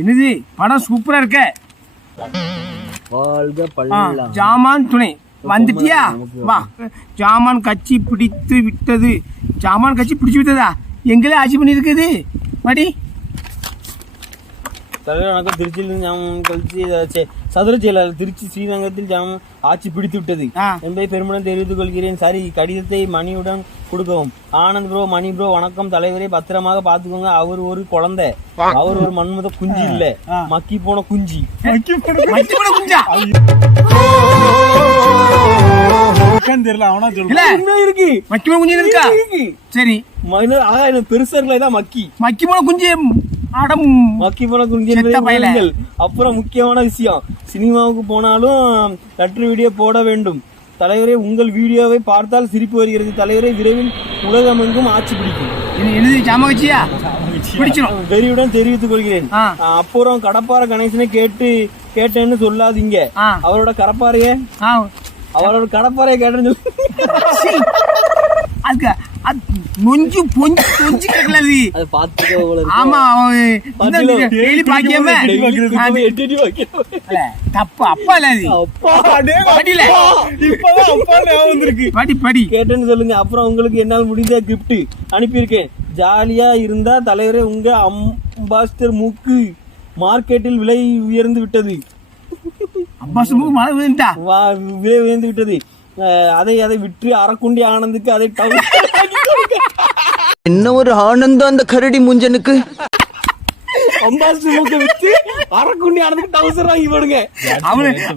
என்னது படம் சூப்பரா இருக்க. ஜாமான் துணை வந்துட்டியா? வா. ஜாமான் கட்சி பிடித்து விட்டது. ஜாமான் கட்சி பிடிச்சு விட்டதா? எங்களே ஆட்சி பண்ணி இருக்குது. மடி தலைவர் வணக்கம். திருச்சியிலிருந்து ஜாமான் கழிச்சு சதுர செயலாளர் திருச்சி ஸ்ரீரங்கத்தில் ஜாமான் ஆட்சி பிடித்து விட்டது என்பதை பெருமிடம் தெரிவித்துக் கொள்கிறேன். சரி, கடிதத்தை மணியுடன் கொடுக்கவும். ஆனந்த் ப்ரோ, மணி ப்ரோ வணக்கம். தலைவரை பத்திரமாக பாத்துக்கோங்க. அவர் ஒரு குழந்தை, அவர் ஒரு மன்மத குஞ்சு இல்ல, மக்கி போன குஞ்சி. குஞ்சா தெரியல, அவனா சொல்ல இருக்கு. மக்கி போன குஞ்சு இருக்கா? சரி, பெருசா இருக்கதான் மக்கி போன குஞ்சு. மக்கி போன குஞ்சு. அப்புறம் முக்கியமான விஷயம், சினிமாவுக்கு போனாலும் லெட்டர் வீடியோ போட வேண்டும். தலைவரே, உங்கள் வீடியோவை பார்த்தால் சிரிப்பு வருகிறது. தலைவரே, விரைவில் உலகமெங்கும் ஆட்சி பிடிக்கும். வெறியுடன் தெரிவித்துக் கொள்கிறேன். அப்புறம் கடப்பாறை கணேசனை கேட்டேன்னு சொல்லாதீங்க. அவரோட கடப்பாறைய கேட்டேன்னு சொல்லுங்க. அப்புறம் உங்களுக்கு என்னால் முடிஞ்ச கிஃப்ட் அனுப்பியிருக்கேன். ஜாலியா இருந்தா தலைவரே, உங்க அம்பாஸ்டர் மூக்கு மார்க்கெட்டில் விலை உயர்ந்து விட்டது. விலை உயர்ந்து விட்டது. அதை விற்று அறக்குண்டி ஆனந்துக்கு அதை என்ன ஒரு ஆனந்தம் அந்த கரடி முஞ்சனுக்கு.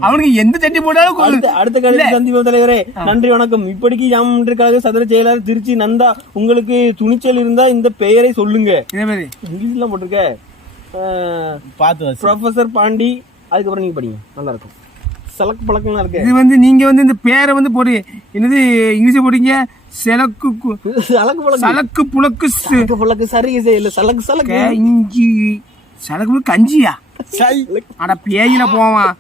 அவனுக்கு எந்த தட்டி போட்டாலும் அடுத்த கடையில் சந்திப்போம். தலைவரே, நன்றி வணக்கம். இப்படிக்கு ஜாமன்றிற்காக சதுர செயலாளர் திருச்சி நந்தா. உங்களுக்கு துணிச்சல் இருந்தா இந்த பெயரை சொல்லுங்க. இங்கிலீஷ்ல போட்டிருக்க ப்ரொஃபசர் பாண்டி. அதுக்கப்புறம் நீங்க படிங்க, நல்லா இருக்கும். சலக்கு பழக்கம் இருக்கு. இது நீங்க இந்த பேரை போடு. என்னது இங்கிலீஷ் போடுங்க. சலக்கு புலக்கு சரி இல்ல சலக்கு சலக்கு இஞ்சி சலக்கு கஞ்சியா? அட பேயில போவான்.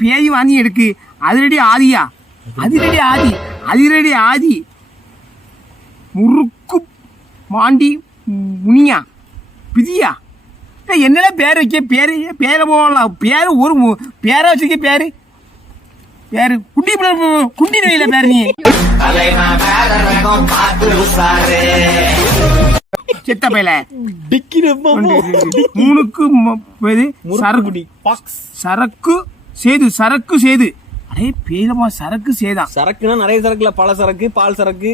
பேய் வாங்கி எடுக்கு. அதிரடி ஆதியா? அதிரடி ஆதி முறுக்கு மாண்டி முனியா பிதியா? என்னடா பேர் வைக்க? பேரை போகலாம். பேரு ஒரு பேரை வச்சிருக்க. பேரு குண்டி நோயில பேரு. நீ செத்த பையல மூணுக்கு சரக்கு சேது. அடே பேரமா சரக்கு சேதா? சரக்குன்னா நிறைய சரக்குல, பல சரக்கு, பால் சரக்கு.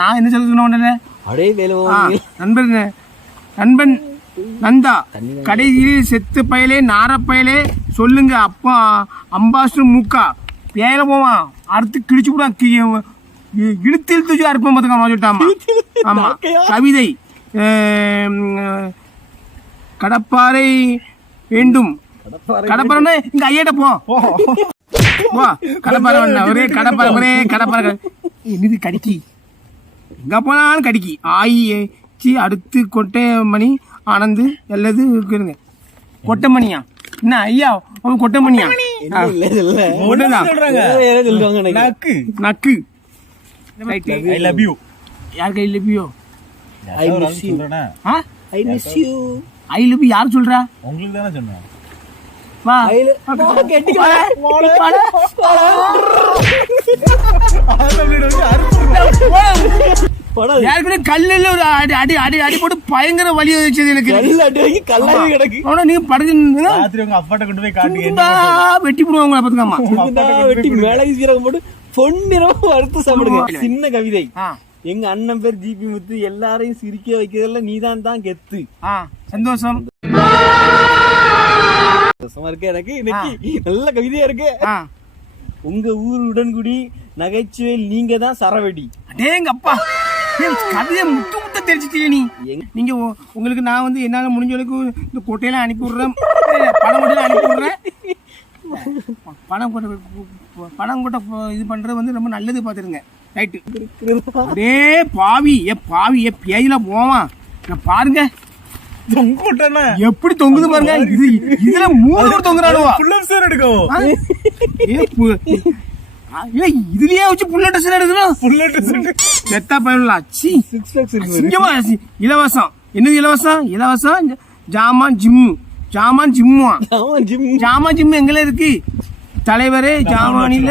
நான் என்ன சொல்ல? அடே நண்பன் நந்தா, கடைசியில் செத்து பயலே நாரப்பயலே சொல்லுங்க. அப்பா அம்பாஸ்டர் மூக்கா பேர போவான். அடுத்து கிழிச்சு கூட இழுத்து அறுப்பம் பார்த்துக்காம. ஆமா, கவிதை கடப்பாறை வேண்டும். கடப்பாறை இங்க ஐயாட்ட போ. கடப்பாறை ஒரே கடப்பாறை இது கடிக்கி. எங்க போனாலும் கடிக்கி. அடுத்து கொட்டை மணி ஆனந்து எல்லாது இருக்குங்க. கொட்டமணியா? என்ன ஐயா கொட்டமணியா? நக்கு. I love you. யாருக்கு I love you? I miss you. I miss you. I love you யார் சொல்றா? உங்களுக்கு தானே சொன்னேன். வா கல்லுல ஒரு அடி அடி அடி போட்டு பயங்கர வலி வச்சது எனக்கு. நீங்க படுத்து அப்பாட்ட கொண்டு போய் காட்டுங்க. வெட்டி போடுவாங்க பாத்துக்காமா. வெட்டி மிளகு சீரகம் போட்டு பொன்னிறமா வறுத்து சாப்பிடுங்க. சின்ன கவிதை. எங்க அண்ணன் பேர் ஜிபி முத்து. எல்லாரையும் சிரிக்க வைக்கிறதுல நீதான் கெத்து. சந்தோஷம் இருக்கு. எனக்கு இன்னைக்கு நல்ல கவிதையா இருக்கு. உங்க ஊர் உடன்குடி நகைச்சுவையில் நீங்க தான் சரவெடி. அடேங்கப்பா, கதையை முத்து தெரிஞ்சுட்டீங்க நீங்க. உங்களுக்கு நான் என்னால முடிஞ்ச அளவுக்கு இந்த கோட்டையெல்லாம் அனுப்பி விடுறேன். பணம் கொட்டையெல்லாம் அனுப்பி விடுறேன். பணம் கொட்டை இது பண்றது ரொம்ப நல்லது. பாத்துருங்க. ரைட்டு. அதே பாவி பேயில போவான். பாருங்க எப்படி தொங்குது பாருங்க. இதுல 3 தொங்குறானுவா. இதுலயே வச்சு புல்லட் எடுக்கணும். செத்தா பயன்படலாம். இலவசம். என்னது இலவசம்? ஜாமான் ஜிம்மு. ஜாமான் ஜிம்முவா? ஆமா ஜிம். ஜாமான் ஜிம்மு எங்கே இருக்கு தலைவரே? ஜாமானில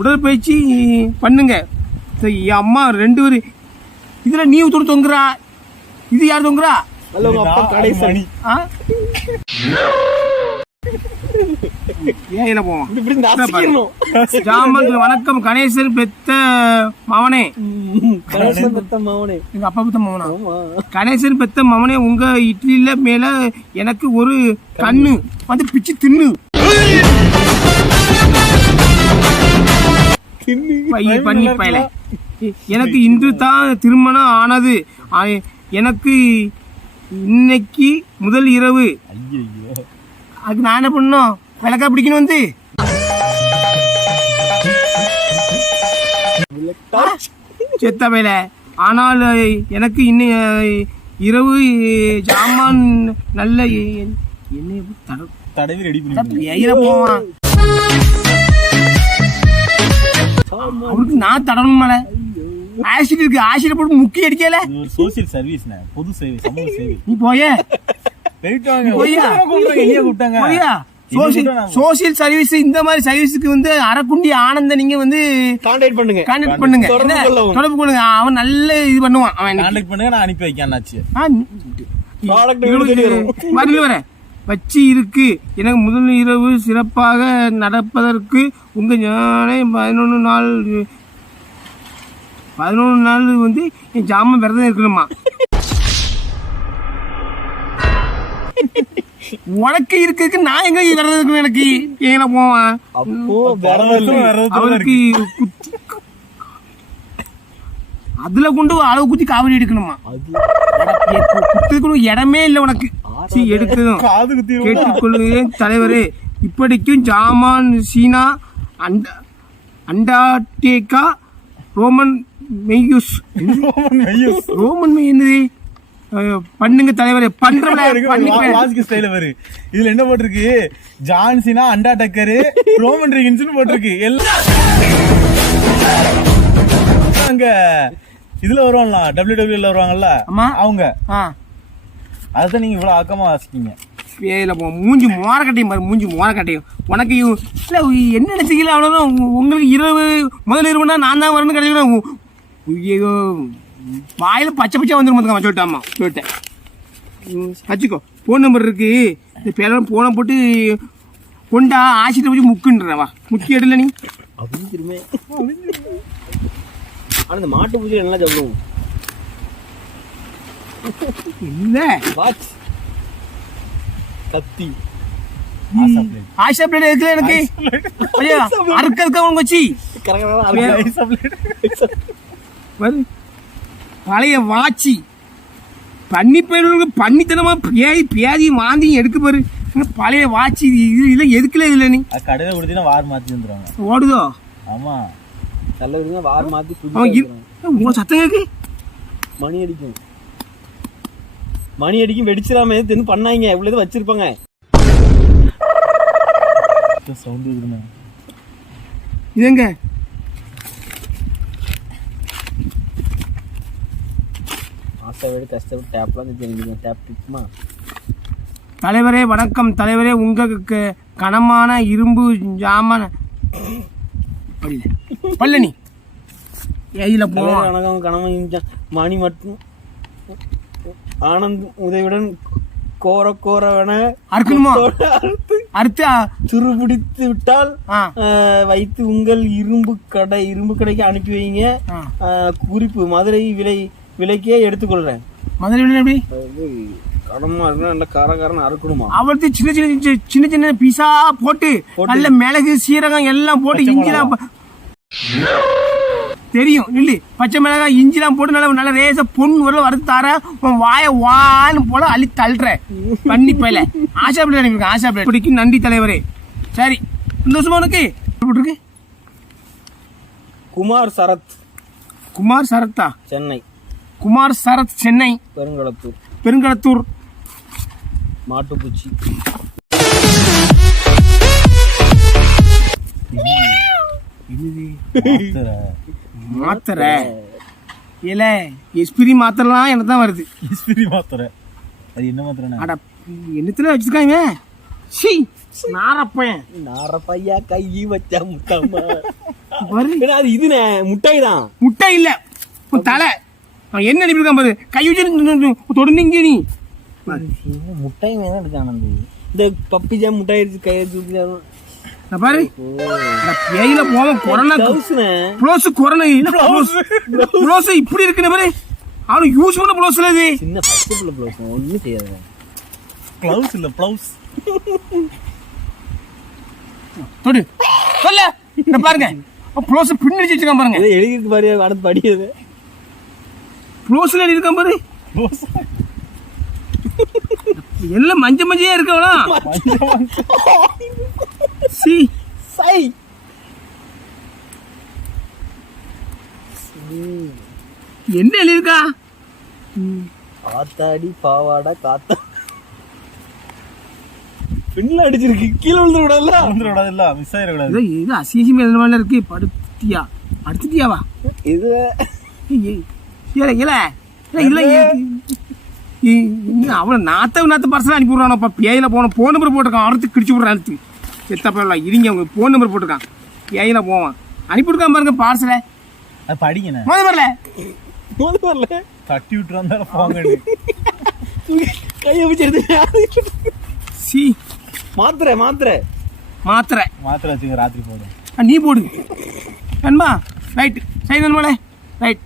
உடற்பயிற்சி பண்ணுங்க. சரி, அம்மா 2 பேர் இதுல நீ தொடு தொங்குறா. இது யார் தொங்குறா? அல்ல உங்க அப்பா கடைசி. ஆ? ஏன் இதில் போவான்? இப்படி நசிக்கணும். ஜாமான் வணக்கம் கணேசன் பெத்த மவனே. கணேசன் பெத்த மவனே. எங்க அப்பா பெத்த மவனா? ஆமா. கணேசன் பெத்த மவனே, உங்க இட்லியில மேல எனக்கு ஒரு கண்ணு வந்து பிச்சு தின்னு. பண்ணி பயல. எனக்கு இன்று தான் திருமணம் ஆனது. எனக்கு இன்னைக்கு முதல் இரவு. அதுக்கு நான் என்ன பண்ணணும்? விளக்கா பிடிக்கணும் வந்து. செத்த பையல. ஆனால் எனக்கு இன்னும் இரவு ஜாமான் நல்ல என்ன தடவி ரெடி பண்ணி போவான். அவருக்கு நான் தடவணும் மேல ஆசிட் இருக்கு. ஆசிட் போட்டு முக்கிய அடிக்கல. ஒரு சோசியல் சர்வீஸ், பொது சேவை, சமூக சேவை. நீ போய சோசியல் சர்வீஸ். இந்த மாதிரி சர்வீஸுக்கு வந்து அரக்குண்டி ஆனந்த நீங்க வந்து கான்டாக்ட் பண்ணுங்க. தொடர்பு கொள்ளுங்க. அவன் நல்ல இது பண்ணுவான். அவன் கான்டாக்ட் பண்ணுங்க, நான் அனுப்பி வைக்க. அண்ணாச்சி வரேன் வச்சு இருக்கு. எனக்கு முதல் இரவு சிறப்பாக நடப்பதற்கு உங்க ஞானே 11 நாள் வந்து என் ஜாமான் விரதம் இருக்கணுமா? உனக்கு இருக்கு, நான் எங்க விரதம் இருக்கணும்? எனக்கு ஏன்னா போவான். அவருக்கு அதுல கொண்டு அளவு குத்தி காவடி எடுக்கணுமா? குத்துக்கணும் இடமே இல்லை உனக்கு. எடுக்கணும். கேட்டுக்கொள்கிறேன் தலைவரே. இப்படிக்கும் ஜாமான் சீனா அண்டார்டிகா ரோமன் மெய்யூஸ். ரோமன் மெய் என்னது? பண்ணுங்க தலைவரே. இதுல என்ன போட்டிருக்கு? ஜான்சினா அண்டாடக்கரு ரோமன் ரீகன்ஸ் போட்டிருக்கு. எல்லாம் அங்க இதுல வருவாங்களா, WWE வருவாங்கல்ல அவங்க. அதான் நீங்க இவ்வளவு ஆக்கமா வாசிக்கீங்க. மூஞ்சி மோரக்கட்டையும் பாரு. மூஞ்சி மோரக்கட்டையும் உனக்கு இல்ல என்ன நினைச்சீங்களா? அவ்வளவுதான். உங்களுக்கு இரவு முதல் இரவுனா நான் தான் வரணும் கிடையாது. வாயில பச்சை பச்சை வந்துடும் சொல்லிட்டாமா. சொல்லிட்டேன் வச்சுக்கோ. ஃபோன் நம்பர் இருக்கு. இந்த பேரெல்லாம் போனை போட்டு கொண்டா ஆசிட்ட வச்சு முக்குன்றவா. முக்கி எடுல நீ அப்படின்னு திரும்ப. ஆனா இந்த மாட்டு பூஜை என்ன சொல்லுவோம் இல்ல வாட்ச் கத்தி ஆஷா பிளேட் இருக்குல்ல எனக்கு. அறுக்க உனக்கு வச்சு பழைய வாட்சி பண்ணி போயிடுவாங்க. பண்ணித்தனமா பியாதி வாந்தி எடுக்க பாரு. பழைய வாட்சி இது இல்லை எதுக்குல இல்லை. நீ கடையில கொடுத்தீங்கன்னா வார் மாத்தி வந்துருவாங்க. ஓடுதோ? ஆமா, நல்ல வார் மாத்தி சத்தம் கேக்கு. மணி அடிக்கும். மணி அடிக்கும் வெடிச்சிடாம தின்னு பண்ணாங்க. இவ்வளவு வச்சிருப்பாங்க. சவுண்ட் இருக்குங்க. இதுங்க ஆசையோட கஷ்டப்பட்டு டேப்லாம் தெரிஞ்சுக்கணும். டேப் டிப்மா. தலைவரே வணக்கம் தலைவரே. உங்களுக்கு கனமான இரும்பு ஜாமான பல்லனி ஏயில போவோம். கனமான மணி மட்டும் ஆனந்த் உதவியுடன் கோரவன அறுக்கணுமா? அறுத்து துருபிடித்து விட்டால் வைத்து உங்கள் இரும்பு கடைக்கு அனுப்பி வைங்க. குறிப்பு மதுரை விலைக்கே எடுத்துக்கொள்றேன். மதுரை விலை எப்படி? கடமா இருக்கணும். நல்ல காரக்காரன் அறுக்கணுமா? அவருக்கு சின்ன சின்ன பீஸா போட்டு நல்ல மிளகு சீரகம் எல்லாம் போட்டு இஞ்சிலாம் தெரியும் இல்ல? பச்சை மிளகாய் இஞ்சிலாம் போட்டு நல்ல ரேச பொண்ணு வரல வறுத்து தார உன் வாய வான்னு போல அள்ளி தள்ளுற பண்ணி போயில. ஆஷா பிள்ளை ஆஷா பிள்ளை பிடிக்கும். நன்றி தலைவரே. சரி, சந்தோஷமா உனக்கு இருக்கு. குமார் சரத். குமார் சரத்தா? சென்னை. குமார் சரத் சென்னை பெருங்களத்தூர். மாட்டுப்பூச்சி மாத்திரை இல்ல எஸ்பிரி மாத்திரலாம் எனக்கு தான் வருது. எஸ்பிரி மாத்திரை அது என்ன மாத்திரம் அட என்னத்துல வச்சிருக்காங்க சி நாரப்பையன் நாரப்பையா கை வச்சா முட்டாமா பாரு அது இதுனே முட்டாய் தான் முட்டை இல்ல உன் தலை அவன் என்ன அனுப்பியிருக்கான் பாரு கை வச்சு தொடர்ந்தீங்க நீ முட்டாய் மேல இருக்கு ஆனந்த் இந்த பப்பி ஜாம் முட்டாய் எடுத்து கை வச்சு நான் பாரு பேயில போவோம் கொரோனா ப்ளோஸ் கொரோனா ப்ளோஸ் இப்படி இருக்குன்னு பாரு அவனு யூஸ் பண்ண ப்ளோஸ்ல இது சின்ன பச்சை புள்ள ப்ளவுஸ் ஒண்ணும் செய்யாது ப்ளவுஸ் இல்ல ப்ளவுஸ் தொடு சொல்ல இந்த பாருங்க ப்ளோஸ் பின்னடிச்சு வச்சிருக்கான் பாருங்க இதை எழுதிட்டு பாரு அடுத்து படியது ப்ளோஸ்ல இருக்கான் பாரு எல்லாம் மஞ்ச மஞ்சையா இருக்கவளா சி சை என்ன எழுதிருக்கா காத்தாடி பாவாடா காத்தா பின்ல அடிச்சிருக்கு கீழே விழுந்துடல வந்துடக்கூடாது இல்ல மிஸ் ஆயிடக்கூடாது இது அசிசியம் எழுத மாதிரி இருக்கு படுத்தியா அடுத்துட்டியாவா இது இல்ல இல்ல இல்ல இல்ல அவளை நாத்த பர்சனல் அனுப்பி விடுறானப்பா பேயில போன போன் நம்பர் போட்டிருக்கான் அடுத்து கிடிச்சு விடுறான் அடுத்து செத்தப்பா இருங்க அவங்க போன் நம்பர் போட்டிருக்கான் பேயில போவான் அனுப்பி விடுக்கான் பாருங்க பார்சலை அது படிங்கண்ணே முதல் வரல தட்டி விட்டு வந்தாலும் போங்க கையை வச்சு சி மாத்திரை மாத்திரை மாத்திரை வச்சுங்க ராத்திரி போடும் நீ போடு நண்பா ரைட் சரி நண்பர்களே ரைட்